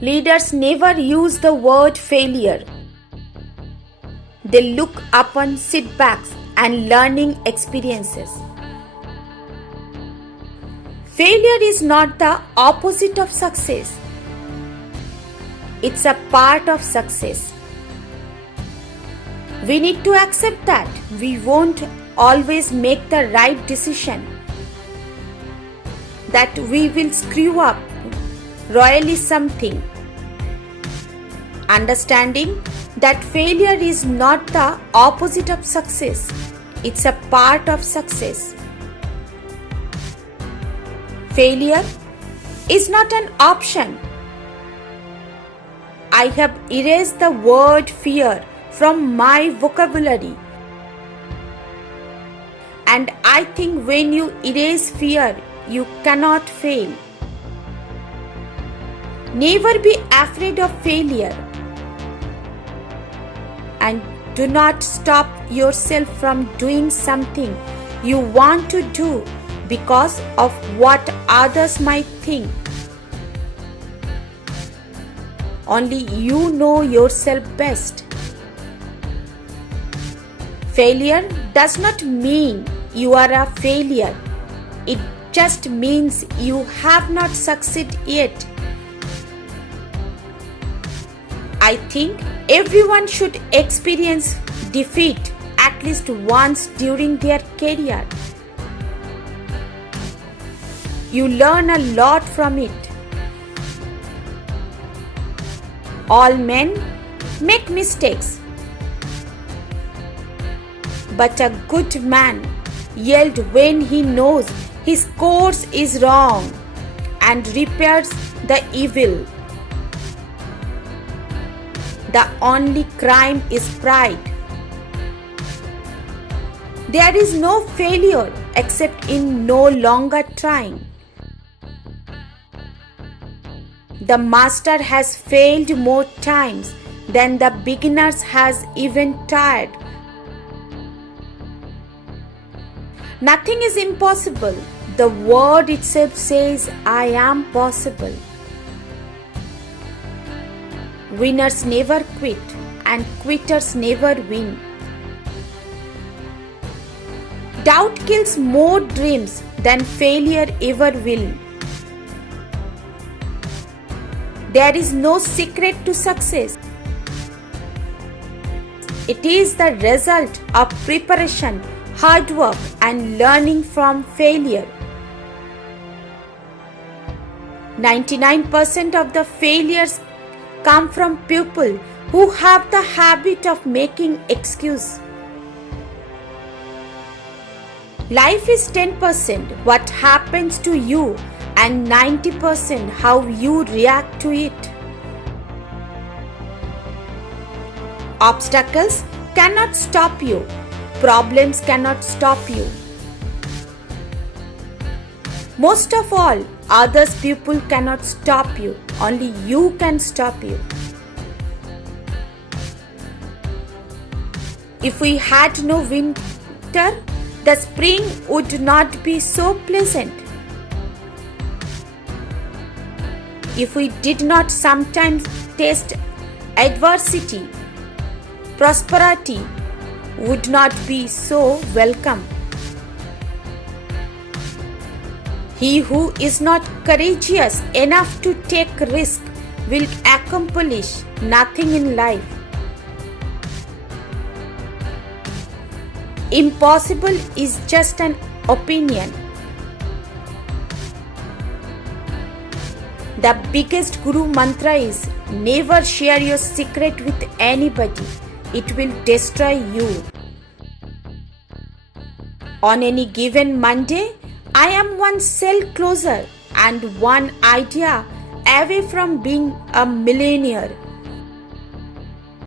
Leaders never use the word failure. They look upon setbacks and learning experiences. Failure is not the opposite of success. It's a part of success. We need to accept that we won't always make the right decision, that we will screw up royally something. Understanding that failure is not the opposite of success, it's a part of success. Failure is not an option. I have erased the word fear from my vocabulary. And I think when you erase fear, you cannot fail. Never be afraid of failure. And do not stop yourself from doing something you want to do because of what others might think. Only you know yourself best. Failure does not mean you are a failure. It just means you have not succeeded yet. I think everyone should experience defeat at least once during their career. You learn a lot from it. All men make mistakes. But a good man yields when he knows his course is wrong and repairs the evil. The only crime is pride. There is no failure except in no longer trying. The master has failed more times than the beginners has even tried. Nothing is impossible. The word itself says, I am possible. Winners never quit and quitters never win. Doubt kills more dreams than failure ever will. There is no secret to success. It is the result of preparation, hard work, and learning from failure. 99% of the failures come from people who have the habit of making excuses. Life is 10% what happens to you and 90% how you react to it. Obstacles cannot stop you. Problems cannot stop you. Most of all, others people cannot stop you. Only you can stop you. If we had no winter, the spring would not be so pleasant. If we did not sometimes taste adversity, prosperity would not be so welcome. He who is not courageous enough to take risk will accomplish nothing in life. Impossible is just an opinion. The biggest guru mantra is never share your secret with anybody. It will destroy you. On any given Monday, I am one cell closer and one idea away from being a millionaire.